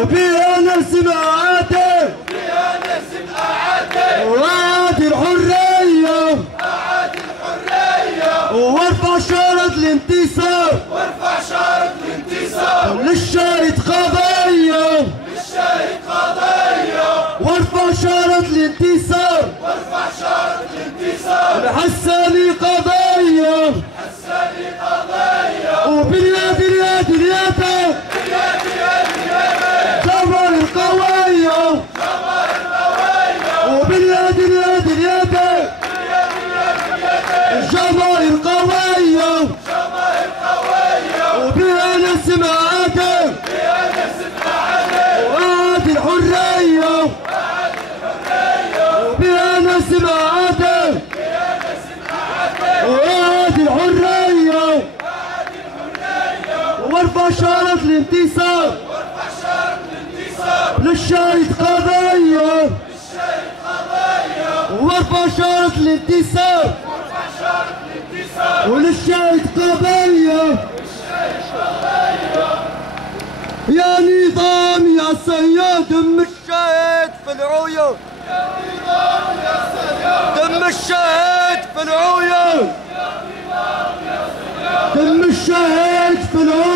وبيها نرسم أعادي وأعادي الحرية وارفع شارة الانتصار للشاهد قضية وارفع شارة الانتصار الحساني قضية وباليد اليد اليد جبر القوية وباليد اليد اليد جبر القوية وبها نسمع عادل وعادي الحرية وبها نسمع عادل وعادي الحرية وارفع شارة الانتصار للشاهد قضية وارفع شارة الانتصار وللشاهد قضية يا نظام يا صياد دم الشاهد في العيون دم الشاهد في العيون دم الشاهد في العيون